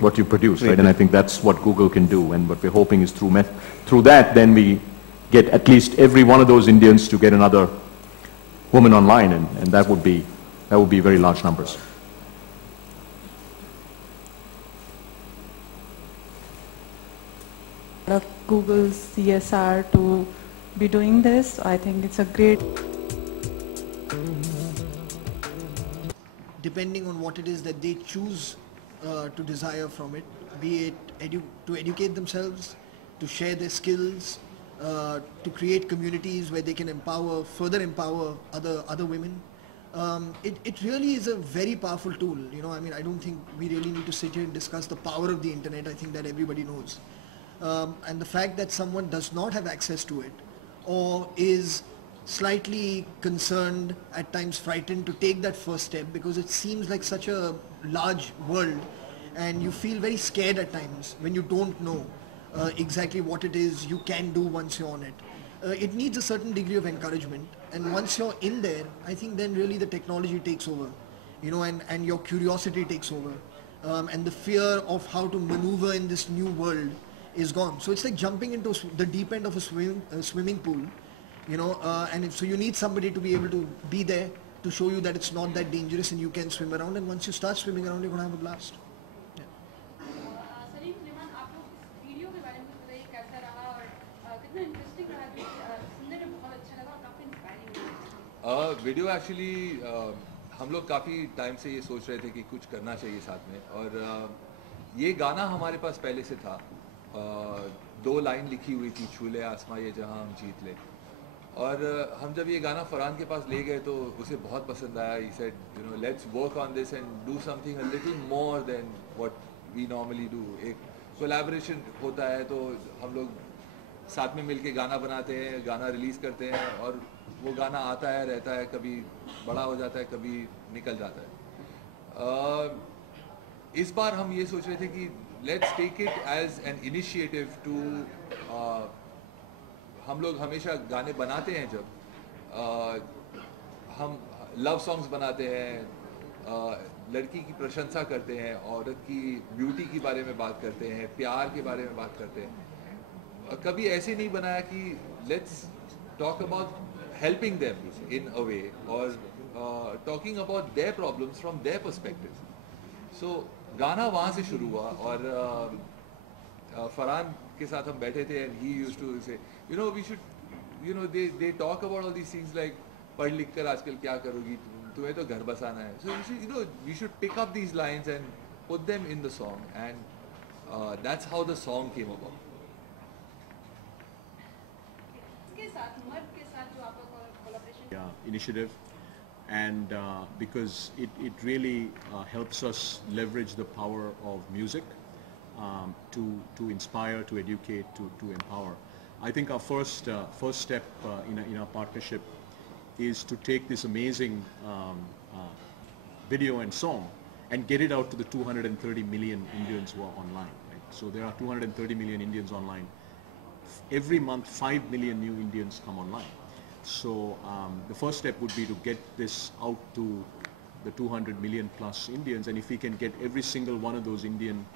what you produce, right? And I think that's what Google can do. And what we're hoping is through that, then we get at least every one of those Indians to get another woman online, and that would be very large numbers. Of Google's CSR to be doing this, I think it's a great. Depending on what it is that they choose to desire from it, be it to educate themselves, to share their skills, to create communities where they can further empower other women. It really is a very powerful tool. You know, I mean, I don't think we really need to sit here and discuss the power of the internet. I think that everybody knows. And the fact that someone does not have access to it, or is slightly concerned, at times frightened to take that first step, because it seems like such a large world, and you feel very scared at times when you don't know exactly what it is you can do once you're on it. It needs a certain degree of encouragement, and once you're in there, I think then really the technology takes over, you know, and your curiosity takes over, and the fear of how to maneuver in this new world is gone. So it's like jumping into the deep end of a swimming pool, you know, and so you need somebody to be able to be there to show you that it's not that dangerous and you can swim around, and once you start swimming around, you're going to have a blast. Video actually हम लोग काफ़ी time से ये सोच रहे थे कि कुछ करना चाहिए साथ में, और ये गाना हमारे पास पहले से था। 2 लाइन लिखी हुई थी, छूले आसमां ये जहां हम जीत ले, और हम जब ये गाना फरहान के पास ले गए तो उसे बहुत पसंद आया। He said, you know, let's work on this and do something a little more than what we normally do. एक कोलैबोरेशन होता है तो हम लोग साथ में मिलके गाना बनाते हैं, गाना रिलीज़ करते हैं, और वो गाना आता है, रहता है, कभी बड़ा हो जाता है, कभी निकल जाता है। इस बार हम ये सोच रहे थे कि let's take it as an initiative to, हम लोग हमेशा गाने बनाते हैं जब हम लव सॉन्ग्स बनाते हैं, लड़की की प्रशंसा करते हैं, औरत की ब्यूटी के बारे में बात करते हैं, प्यार के बारे में बात करते हैं। कभी ऐसे नहीं बनाया कि let's talk about helping them in a way, or talking about their problems from their perspective. So गाना वहाँ से शुरू हुआ, और फरहान के साथ हम बैठे थे and he used to say, you know, we should, you know, they talk about all these things like पढ़ लिख कर आजकल क्या करोगी, तुम्हें तो घर बसाना है. So you know, we should pick up these lines and put them in the song, and that's how the song came about. Initiative, and because it really helps us leverage the power of music to inspire, to educate, to empower. I think our first step in our partnership is to take this amazing video and song and get it out to the 230 million Indians who are online. Right? So there are 230 million Indians online. Every month 5 million new Indians come online. So the first step would be to get this out to the 200 million plus Indians, and if we can get every single one of those Indian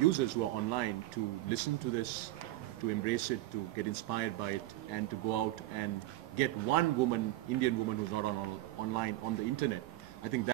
users who are online to listen to this, to embrace it, to get inspired by it, and to go out and get one woman, Indian woman who's not online on the internet, I think that